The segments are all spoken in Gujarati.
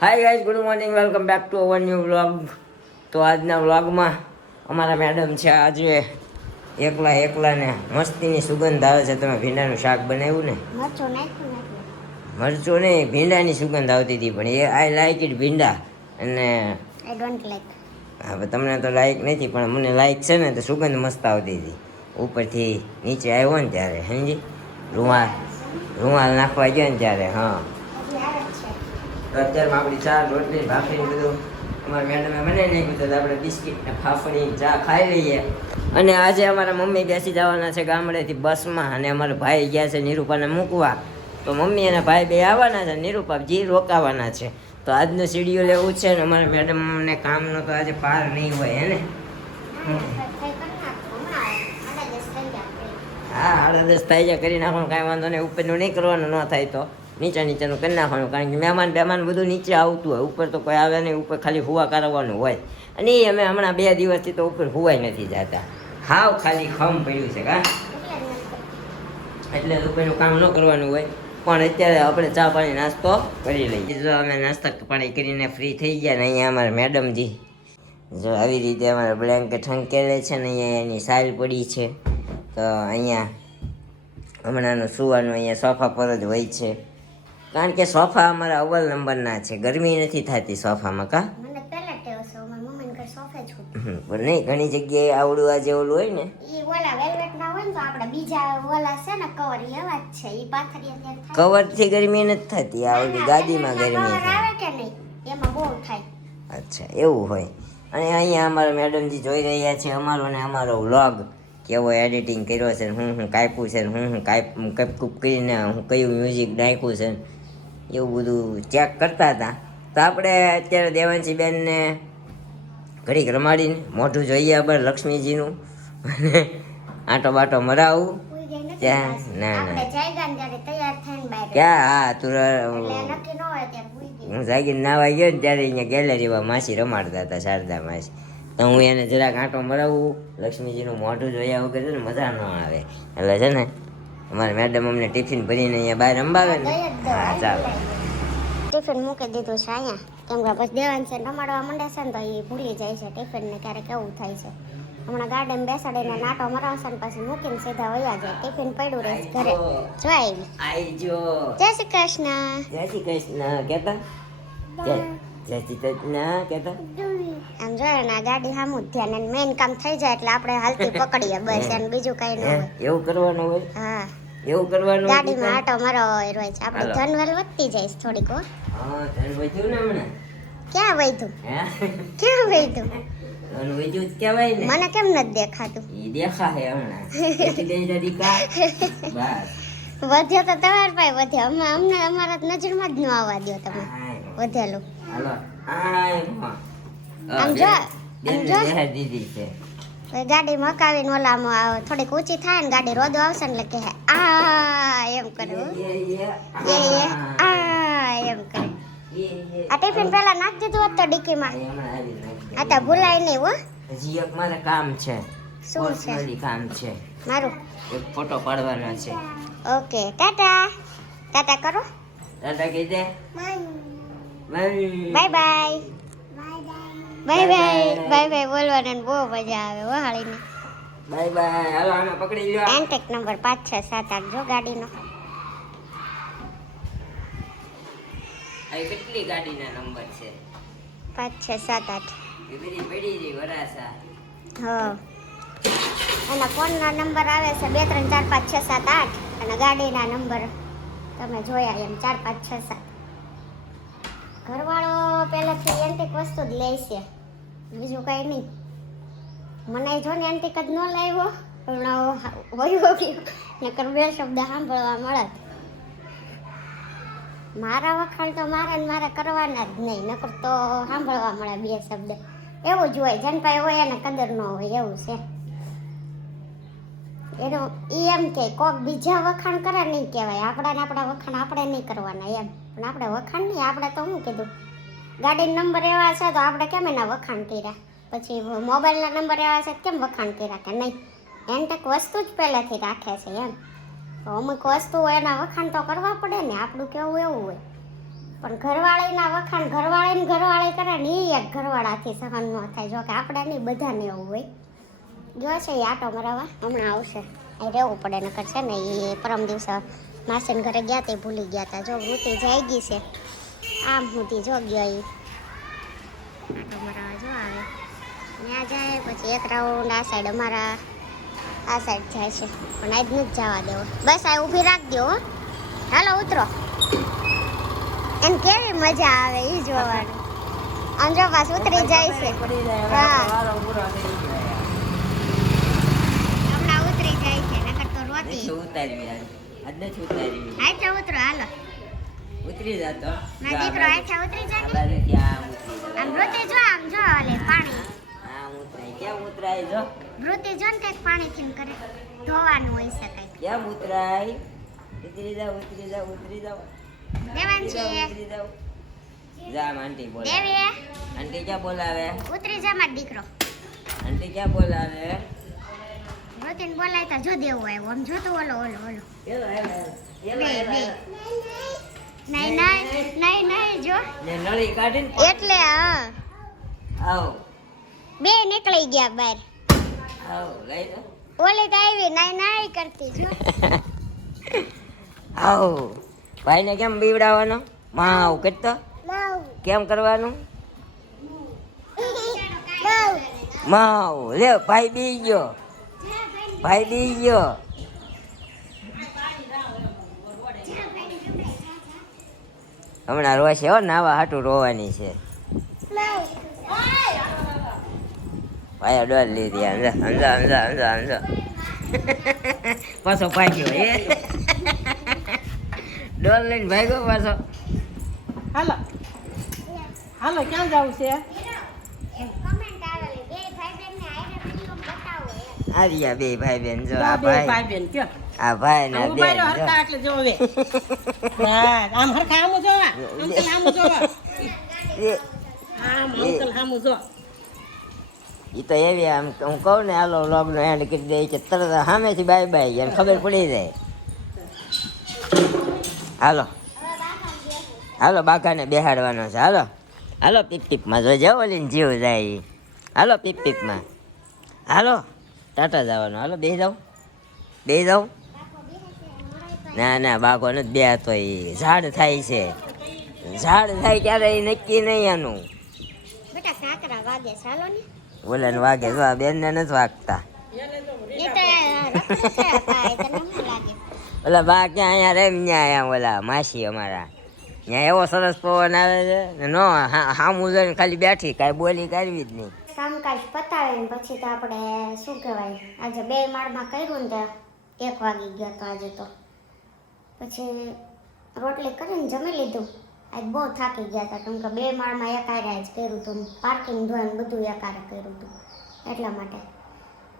Hi guys, good morning, welcome back to our new vlog. તો આજના વ્લોગમાં અમારા મેડમ છે આજે એકલા ને મસ્તીની સુગંધ આવે છે. તમે ભીંડાનું શાક બનાવ્યું ને? મરચું નહીં, ભીંડાની સુગંધ આવતી હતી, પણ એ આઈ લાઈક ઇટ ભીંડા. અને આઈ ડોન્ટ લાઈક. હવે તમને તો લાઈક નથી, પણ મને લાઈક છે ને, તો સુગંધ મસ્ત આવતી હતી. ઉપરથી નીચે આવ્યો ને ત્યારે સમજી, રૂમાલ નાખવા ગયો ને ત્યારે. હા, તો અત્યારમાં આપણી ચા રોટલી ભાખરી બધું અમારા મેડમે બનાવી નાખ્યું. તો આપણે બિસ્કિટ ને ફાફડી ચા ખાઈ લઈએ. અને આજે અમારા મમ્મી બેસી જવાના છે ગામડેથી બસમાં, અને અમારા ભાઈ ગયા છે નિરૂપાને મૂકવા. તો મમ્મી અને ભાઈ બે આવવાના છે, નિરૂપાજી રોકાવાના છે. તો આજનું શેડ્યુલ એવું છે ને, અમારા મેડમને કામનો તો આજે પાર નહીં હોય હે ને. હા, 10:30 થઈ જાય, કરી નાખવાનું, કાંઈ વાંધો નહીં. ઉપરનું નહીં કરવાનું, ન થાય તો નીચેનું કરી નાખવાનું. કારણ કે મહેમાન બધું નીચે આવતું હોય, ઉપર તો કોઈ આવે નહીં. ઉપર ખાલી હુવા કરવાનું હોય. અને એ અમે હમણાં 2 દિવસથી તો ઉપર હુવાય નથી જતા. હાવ ખાલી ખમ પડ્યું છે કા, એટલે ઉપરનું કામ ન કરવાનું હોય. પણ અત્યારે આપણે ચા પાણી નાસ્તો કરી લઈએ. જો અમે નાસ્તા પાણી કરીને ફ્રી થઈ ગયા ને અહીંયા અમારા મેડમજી જો આવી રીતે અમારે બ્લેન્કેટ હંકેલે છે ને, અહીંયા એની સાઈલ પડી છે. તો અહીંયા હમણાંનું સુવાનું અહીંયા સોફા પર જ હોય છે, કારણ કે સોફા અમારા અવ્વલ નંબરના છે. ગરમી નથી થતી સોફામાં કા? મને પહેલા ટેવ છે, મારી મમ્મીને ઘર સોફે જ છું. પણ નહીં, ઘણી જગ્યાએ આવડું આ જેવું હોય ને, ઈ ઓલા વેલ્વેટ ના હોય ને, તો આપણે બીજા ઓલા છે ને કવર, એવા જ છે. ઈ પાથરી અંદર થાય. કવર થી ગરમી નથી થતી, આવડી ગાદીમાં ગરમી કવર થાય. આવે કે નહીં, એમાં બહુ થાય. અચ્છા, એવું હોય. અને અહીંયા અમારા મેડમજી જોઈ રહ્યા છે અમારો ને અમારો વ્લોગ કેવો એડિટિંગ કર્યો છે, હું કાપ્યું છે, હું કપકૂપ કરીને હું કયું મ્યુઝિક નાખ્યું છે, એવું બધું ચેક કરતા હતા. તો આપણે અત્યારે દેવાંશી બેનને ઘડીક રમાડીને મોઢું જોઈએ આપણે લક્ષ્મીજીનું, અને આંટો બાટો મરાવું ત્યાં. ના ના, ક્યાં? હા, તું હું જાગીને નાવા ગયો ને ત્યારે અહીંયા ગેલેરીમાં માસી રમાડતા હતા, શારદા માસી. તો હું એને જરાક આંટો મરાવું, લક્ષ્મીજીનું મોઢું જોયા વગર છે ને મજા ન આવે. એટલે છે ને અમારે મેડમ અમને ટિફિન ભરીને અહીંયા બહાર રંબાવે ને. હા, ચાલો. ટિફિન મૂકી દીધું છે અહીંયા, કેમ કે પછી દેવાંશી રમાડવા માંડે છે ને, તો એ ભૂલી જાય છે ટિફિનને. ક્યારેક એવું થાય છે. હમણાં ગાર્ડન બેસાડીને નાટો મરાવશે ને પછી મૂકીને સીધા વયા જાય. ટિફિન પડ્યું રહે ઘરે. જો આવજો. જય શ્રી કૃષ્ણ. જય શ્રી કૃષ્ણ કેતા, જય શ્રી કૃષ્ણ કેતા. આમ જોયે ને ગાડી સામું જ ધ્યાન, અને મેઇન કામ થઈ જાય એટલે આપણે હાલતી પકડીએ બસ, અને બીજું કઈ ન હોય. એવું કરવાનું હોય? હા, એવું કરવાનું. ગાડીમાં આટો મારો રોજ આપણે ધનવેલ વધતી જાય થોડીક. હા, ધન વધ્યું ને હમણાં. ક્યાં વધ્યું? ક્યાં વધ્યું? ધન વધ્યું જ કહેવાય ને. મને કેમ નથી દેખાતું? ઈ દેખાય હમણાં. એટલી દઈ દીકા બસ. વધ્યો તો તમાર પાસે વધ્યો, અમને અમારા નજરમાં જ ન આવવા દો તમે વધેલું. હાલો. આમ જો, આમ જો દીદી છે. ગાડી મકાવીને ઓલામાં થોડીક ઊંચી થાય ને, ગાડી રોદો આવશે ને એટલે કે આ એમ કરું, આ એમ કરે. આ ટિફિન પેલા નાખી દીધું હોત તો ડીકીમાં. આ તો ભૂલાય નહીં હો. હજી એક મારે કામ છે. શું છે કામ છે મારું? એક ફોટો પાડવાનો છે. ઓકે, ટાટા. ટાટા કરો. ટાટા કહી દે. Bye bye. Bye bye. Bye bye બોલવાની બહુ મજા આવે વહાળીને. Bye bye. હાલો આને પકડી લ્યો. એન્ટેક નંબર 5 6 7 8 જો ગાડીનો. આ કેટલી ગાડીના નંબર છે? 5 6 7 8. એ બધી પડી રહી વરાસા. હા, એના ફોનના નંબર આવે છે 2 3 4 5 6 7 8, અને ગાડીના નંબર તમે જોયા એમ 4 5 6 7. ઘરવાળો પહેલાથી એન્ટિક વસ્તુ જ લે છે, બીજું કંઈ નહીં. મને જો ને એન્ટિક જ ન લાવ્યો, પણ વયો ગયો નકર 2 શબ્દ સાંભળવા મળત. મારા વખાણ તો મારે કરવાના જ નહીં, નકર તો સાંભળવા મળે 2 શબ્દ. એવું જ હોય, જેન પાસે હોય એને કદર ન હોય, એવું છે એનો. એમ કે કોક બીજા વખાણ કરે નહીં કહેવાય, આપણા વખાણ આપણે નહીં કરવાના એમ. પણ આપણે વખાણ નહીં, આપણે તો શું કીધું, ગાડીના નંબર એવા છે તો આપણે કેમ એના વખાણ કર્યા, પછી મોબાઈલના નંબર એવા છે કેમ વખાણ કર્યા કે નહીં. એન્ટેક વસ્તુ જ પહેલેથી રાખે છે એમ. તો અમુક વસ્તુ એના વખાણ તો કરવા પડે ને, આપણું કેવું એવું હોય. પણ ઘરવાળીના વખાણ ઘરવાળી કરે ને એ એક ઘરવાળાથી સહન ન થાય. જો કે આપણે નહીં, બધાને એવું હોય. જો છે એ આટો મરાવા હમણાં આવશે, અહીં રહેવું પડે નકર છે ને. એ પરમ દિવસે માસીને ઘરે ગયા તે ભૂલી ગયા હતા. જો વૃત્તિ જાય ગઈ છે આમ સુધી, જો ગયો એ આટો મરાવા. જો આવે ત્યાં જાય, પછી એક રાઉન્ડ આ સાઈડ અમારા આ સાઈડ જાય છે, પણ આજ નથી જવા દેવો. બસ આ ઊભી રાખજો હો. હાલો ઉતરો. એમ કેવી મજા આવે એ જોવાની. આમ જો પાછું ઉતરી જાય છે. હા હમણાં ઉતરી જાય છે, નકર તો રોતી. આછા ઉતરો, હાલો ઉતરી જતો ના દીકરો, આછા ઉતરી જાય. આમ રોતી જો, આમ જો ઓલે પાણી. આમ ઉતરાય, કેમ ઉતરાય? જો વૃત્તિ જો ને કંઈક પાણીથી કરે, ધોવાનું હોય છે કંઈક. કેમ ઉતરાય? ઉતરી જાવ, ઉતરી જાવ, ઉતરી જાવ. દેવાંશી, ઉતરી જાવ. જા આંટી બોલાવે. દેવી આંટી ક્યાં બોલાવે? ઉતરી જા મારો દીકરો. આંટી ક્યાં બોલાવે? વૃત્તિને બોલાય તો જો દેવું આવ્યો. આમ જોતું ઓલો ઓલો ઓલો. એલો એલો બે બે નહીં નહીં જો ને નળી કાઢીને એટલે હા આવ બે નીકળી ગયા બહાર. આવ લઈ લો. ઓલી તો આવી નહીં કરતી જો. આવ ભાઈને કેમ બીવડાવવાનો? માવ કરતો કેમ કરવાનું? માવ લે, ભાઈ બી ગયો, ભાઈ બી ગયો. હમણાં રોશે હો, નાવા હાટું રોવાની છે. ભાઈ ડોલ લીધી. અંજા અંજા અંજા અંજા અંજા પાછો ભાગ્યો એ ડોલ લઈને ભાગ્યો પાછો. હાલો હાલો, ક્યાં જવું છે? કમેન્ટ આવેલી બે ભાઈ બેન ને આઈને વિડિયો બતાવો એમ. આવ્યા બે ભાઈ બેન. જો આ બે ભાઈ, ભાઈ બેન કયો આ ભાઈ ના ઉભા બેન. રહ્યો જો. હરખા એટલે જોવે. હા આમ હરખા આમ જોવા, અંકલ આમ જોવા, એ- આમ અંકલ આમ જો. ઈ તો એવી આમ હું કહું ને હાલો વ્લોગનો એન્ડ કરી દે છે, તરત સામેથી બાય બાય યાર ખબર પડી જાય. હાલો હાલો, બાકાને બેહાડવાનો છે. હાલો હાલો, પીપ પીપમાં જોજે ઓલીને જીવ જાય ઈ. હાલો પીપ પીપમાં. હાલો ટાટા જવાનું. હાલો બે જાવ, બે જાવ. ના ના, બાકો નથી બેહતો. એ ઝાડ થાય છે, ઝાડ થાય ક્યારે એ નક્કી નહીં આનું. બેટા કાકરા વાગે ચાલો ને. ઓલાને વાગે, જો આ બેનને નથી વાગતા. એ તો રખડું છે ભાઈ, તને શું લાગે? ઓલા બા ક્યાં અહીંયા રેમ ન્યા ઓલા માસી અમારા ત્યાં એવો સરસ પવન આવે છે ને, નો હામું જોઈને ખાલી બેઠી, કાંઈ બોલી કરવી જ નહીં. કામકાજ પતાવીને પછી તો આપણે શું કહેવાય, આજે 2 માળમાં કર્યું ને તો 1 વાગી ગયો તો આજે તો. પછી રોટલી કરીને જમી લીધું. આજ બહુ થાકી ગયા હતા, કેમ કે 2 માળમાં એકારે જ કર્યું હતું, પાર્કિંગ ધોઈને બધું એકારે કર્યું હતું એટલા માટે.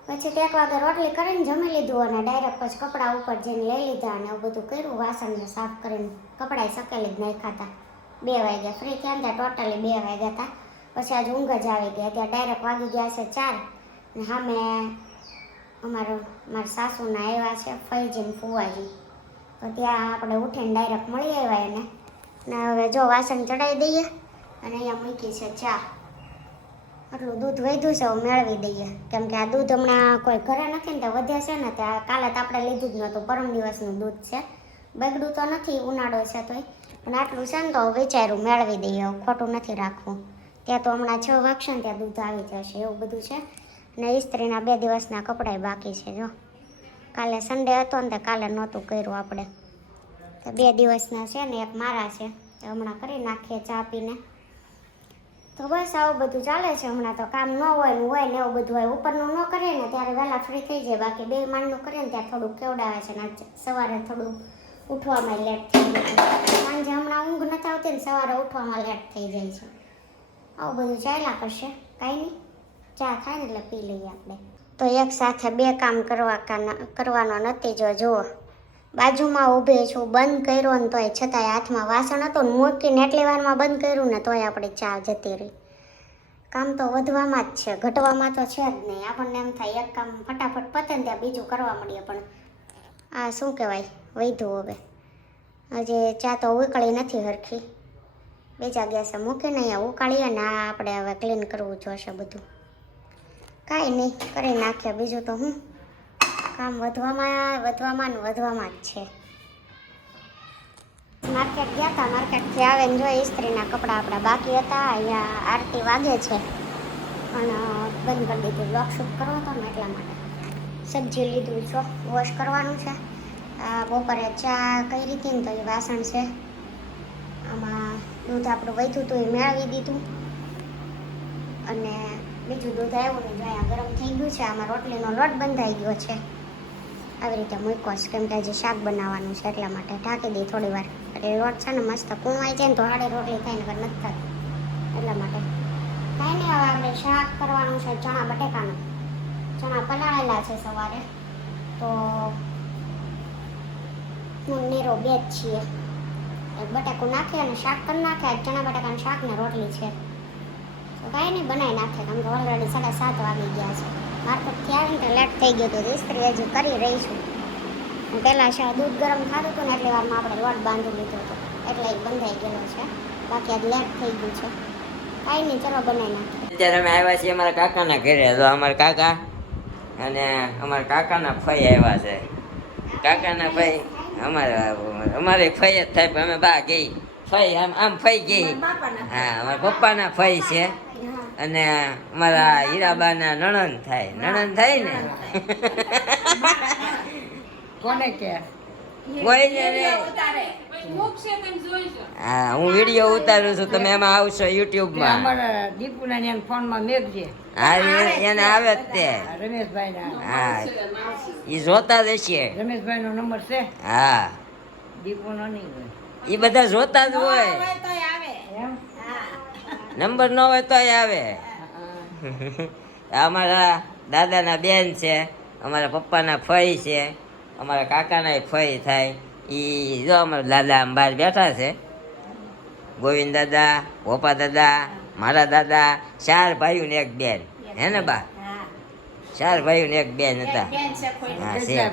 પછી તો 1 વાગે રોટલી કરીને જમી લીધું અને ડાયરેક્ટ પછી કપડાં ઉપર જઈને લઈ લીધા અને એવું બધું કર્યું. વાસણને સાફ કરીને કપડાં સકેલી જ નાખ્યા હતા. 2 વાગ્યા ફ્રી થયા ને ત્યાં ટોટલી 2 વાગ્યા હતા. પછી આજે ઊંઘ જ આવી ગયા, ત્યાં ડાયરેક્ટ વાગી ગયા છે 4 ને સામે મારા સાસુના આવ્યા છે ફૈજીને ફુવાજી, તો ત્યાં આપણે ઉઠીને ડાયરેક્ટ મળી આવ્યા એને. ને હવે જો વાસણ ચડાવી દઈએ અને અહીંયા મૂકી છે ચા. આટલું દૂધ વધ્યું છે હવે મેળવી દઈએ, કેમ કે આ દૂધ હમણાં કોઈ ઘરે નથી ને, ત્યાં વધ્યા છે ને, ત્યાં કાલે તો આપણે લીધું જ નહોતું, પરમ દિવસનું દૂધ છે. બગડું તો નથી, ઉનાળો છે તોય, પણ આટલું છે ને તો વિચાર્યું મેળવી દઈએ, ખોટું નથી રાખવું. ત્યાં તો હમણાં 6 વાગશે ને ત્યાં દૂધ આવી જશે, એવું બધું છે. અને ઇસ્ત્રીના 2 દિવસના કપડાય બાકી છે. જો કાલે સન્ડે હતો ને, તો કાલે નહોતું કર્યું આપણે, તો 2 દિવસના છે ને, એક મારા છે, તો હમણાં કરી નાખીએ ચા પીને. તો બસ આવું બધું ચાલે છે હમણાં. તો કામ ન હોય ને હોય ને એવું બધું હોય, ઉપરનું ન કરીએ ને ત્યારે વહેલા ફ્રી થઈ જાય, બાકી 2 માળનું કરીએ ને ત્યાં થોડુંક કેવડાવે છે ને, સવારે થોડું ઉઠવામાં લેટ થઈ જાય. સાંજે હમણાં ઊંઘ નથી આવતી ને, સવારે ઉઠવામાં લેટ થઈ જાય છે. આવું બધું ચાલ્યા કરશે, કાંઈ નહીં. ચા થાય ને એટલે પી લઈએ આપણે. તો એક સાથે 2 કામ કરવાનો નથી. જો જુઓ બાજુમાં ઊભી છું, બંધ કર્યો ને તોય છતાંય હાથમાં વાસણ હતું ને મૂકીને એટલી વારમાં બંધ કર્યું ને તોય આપણી ચા જતી રહી. કામ તો વધવામાં જ છે, ઘટવામાં તો છે જ નહીં. આપણને એમ થાય એક કામ ફટાફટ પતે ને ત્યાં બીજું કરવા મળીએ, પણ આ શું કહેવાય વધ્યું. હવે હજી ચા તો ઉકળી નથી હરખી, બીજા ગેસે મૂકીને અહીંયા ઉકાળીએ ને આ આપણે હવે ક્લીન કરવું જોશે બધું. કાંઈ નહીં, કરી નાખીએ. બીજું તો હું કામ વધવામાં જ છે. માર્કેટ ગયા હતા, માર્કેટથી આવીને જો ઇસ્ત્રીના કપડાં આપણા બાકી હતા. અહીંયા આરતી વાગે છે પણ બંધ કરી દીધું. બ્લોગ શૂટ કરવો હતો ને એટલા માટે. સબ્જી લીધું છો, વોશ કરવાનું છે. બપોરે ચા કરી હતી ને તો એ વાસણ છે. આમાં દૂધ આપણું વધ્યું હતું એ મેળવી દીધું અને બીજું દૂધ આવ્યું ને જો અહીંયા ગરમ થઈ ગયું છે. આમાં રોટલીનો લોટ બંધાઈ ગયો છે. આવી રીતે મૂક્યો છે કેમ કે હજી શાક બનાવવાનું છે એટલા માટે ઢાંકી દઈ થોડી વાર. એટલે લોટ છે ને મસ્ત કૂણવાઈ જાય ને તો હાડે રોટલી થાય ને નથી થતી એટલા માટે. કાંઈ નહીં, હવે આપણે શાક કરવાનું છે ચણા બટેકાનું. ચણા પલાળેલા છે સવારે તો હું નીરો બે જ છીએ. બટાકું નાખીએ અને શાક કરી નાખે. ચણા બટાકાનું શાક ને રોટલી છે તો કાંઈ નહીં બનાવી નાખે કેમ કે ઓલરેડી 7:30 વાગી ગયા છે. માર્કેટથી આવીને તો લેટ થઈ ગયો તો ઇસ્ત્રી હજી કરી રહીશું. પહેલાં દૂધ ગરમ થતું હતું ને એટલી વારમાં આપણે લોટ બાંધી લીધો હતો એટલે એ બંધાઈ ગયેલો છે. બાકી આજ લેટ થઈ ગયું છે. કાંઈ નહીં, ચલો બનાવી નાખીએ. અત્યારે અમે આવ્યા છીએ અમારા કાકાના ઘરે. તો અમારા કાકા અને અમારા કાકાના ફઈ આવ્યા છે. કાકાના ફઈ અમારે ફઈ જ થાય પણ અમે બા ગઈ ફઈ આમ ફઈ ગઈ. હા, અમારા પપ્પાના ફઈ છે અને અમારા હીરાબાના નણંદ થાય ને કોને કે કોઈ ને હા, હું વિડીયો ઉતારું છું, તમે એમાં આવશો યુટ્યુબમાં. અમારા દીપુના ને ફોનમાં મેઘજે. હા, એને આવે જ તે. રમેશભાઈ ના. હા, એ જોતા જ હશે. રમેશભાઈ નો નંબર છે. હા, દીપુ નો નહીં હોય. એ બધા જોતા જ હોય. એમ? નંબર ન હોય તોય આવે. અમારા દાદાના બેન છે, અમારા પપ્પાના ફઈ છે, અમારા કાકાના ફઈ થાય. એ જો અમારા દાદા આમ બહાર બેઠા છે. ગોવિંદ દાદા, ભોપા દાદા, મારા દાદા, 4 ભાઈઓ ને 1 બેન. હે ને બા? 4 ભાઈઓ ને 1 બેન હતા. હા, છે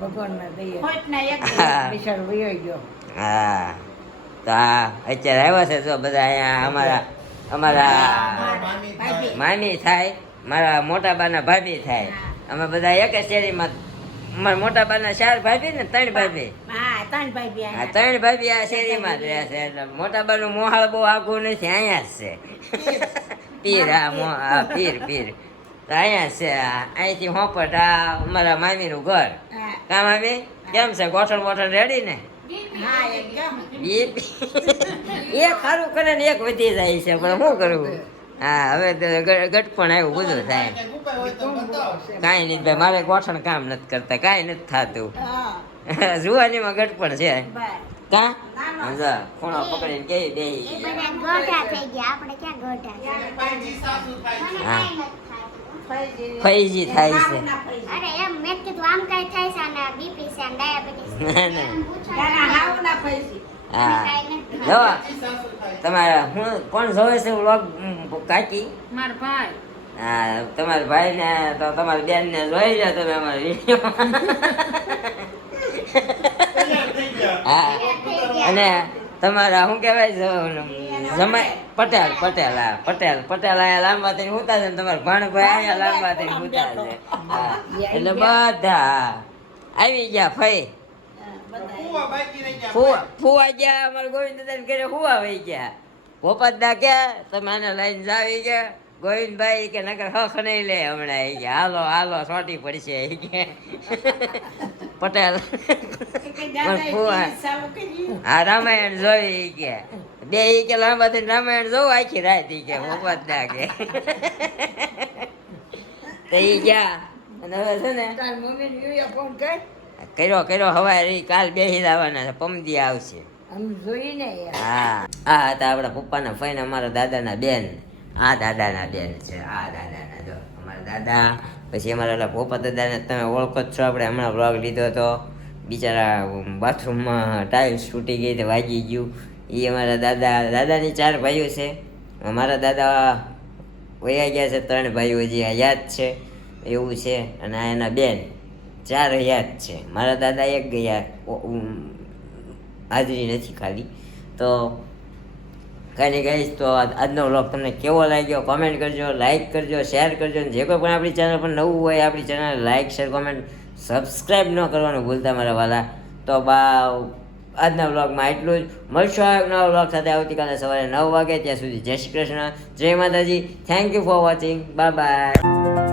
ભગવાનના દઈએ. હા. બિચારો વયો ગયો. હા, તો આ અત્યારે આવ્યા છે જો બધા અહીંયા અમારા મામી થાય, મારા મોટા બાના ભાભી થાય. અમે બધા એક જ શેરીમાં. અમારા મોટા બાના 4 ભાભી ને 3 ભાભી. હા, 3 ભાભી આ શેરીમાં જ રહે છે. એટલે મોટા બાનું મોહાળ બહુ આઘું નથી, અહીંયા જ છે. પીર, હા, પીર તો અહીંયા જ છે. અહીંથી હોપટ આ અમારા મામીનું ઘર. કામ આવી કેમ છે? ગોઠણ રેડી ને? એક સારું કરે ને એક વધી જાય છે પણ શું કરવું. હા, હવે તો ગટપણ આવ્યું બધું થાય. કાંઈ નહીં ભાઈ, મારે ગોઠણ કામ નથી કરતા, કાંઈ નથી થતું. જુવાનીમાં ગટપણ છે કા ખૂણો પકડીને કેવી બે ગોઢા થઈ ગયા. આપણે ક્યાં ગોઢા? હા, ફૈજી થાય છે. અરે એમ મેં કીધું આમ કઈ થાય છે અને બીપી છે અને ડાયાબિટીસ. હા, જો તમારે હું કોણ જોવે છે વ્લોગ? કાકી મારા ભાઈ. હા, તમારા ભાઈ ને તો તમારી બેન ને જોઈ લો તમે અમારા વિડીયોમાં. હા, અને તમારા શું કહેવાય જમાઈ પટેલ અહીંયા લાંબા થઈને હુતા છે ને તમારા ભાણભાઈ અહીંયા લાંબા થઈને હુતા છે. હા, એટલે બધા આવી ગયા ફઈ. ફુવા ગયા અમારા ગોવિંદ દાદા ને ઘરે ફુવા વહી ગયા. ભોપતદા કે તમે આને લઈને જાવી ગયા. ગોવિંદભાઈ કે નકર હખ નહીં લે હમણાં. એ કે હાલો સોટી પડશે. એ કે પટેલ હા રામાયણ જોઈ કે બે કે લાંબા થઈને રામાયણ જોવું આખી રાત. કે ભોપતદા કે તો એ ગયા. અને હવે છે ને ફોન કર. કર્યો હવારે કાલ બેસી જવાના છે, પમદી આવશે. હા, આ હતા આપણા પપ્પાના ફઈને અમારા દાદાના બેન. આ દાદાના બેન છે. આ દાદાના જો અમારા દાદા. પછી અમારા પપ્પા દાદાને તમે ઓળખો જ છો. આપણે હમણાં વ્લોગ લીધો હતો. બિચારા બાથરૂમમાં ટાઇલ્સ તૂટી ગઈ તો વાગી ગયું. એ અમારા દાદાની 4 ભાઈઓ છે. અમારા દાદા વયા ગયા છે. 3 ભાઈઓ હજી યાદ છે એવું છે. અને આ એના બેન 4 યાદ છે. મારા દાદા 1 ગયા, હાજરી નથી ખાલી. તો કાંઈ નહીં ગાઈશ, તો આજનો વ્લોગ તમને કેવો લાગ્યો કોમેન્ટ કરજો, લાઇક કરજો, શેર કરજો, અને જે કોઈ પણ આપણી ચેનલ પર નવું હોય આપણી channel like share comment subscribe ન કરવાનું ભૂલતા મારા વાલા. તો આજના વ્લોગમાં એટલું જ. મળશું આ નવા વ્લોગ સાથે આવતીકાલે સવારે 9 વાગે. ત્યાં સુધી જય શ્રી કૃષ્ણ, જય માતાજી. Thank you for watching. Bye bye.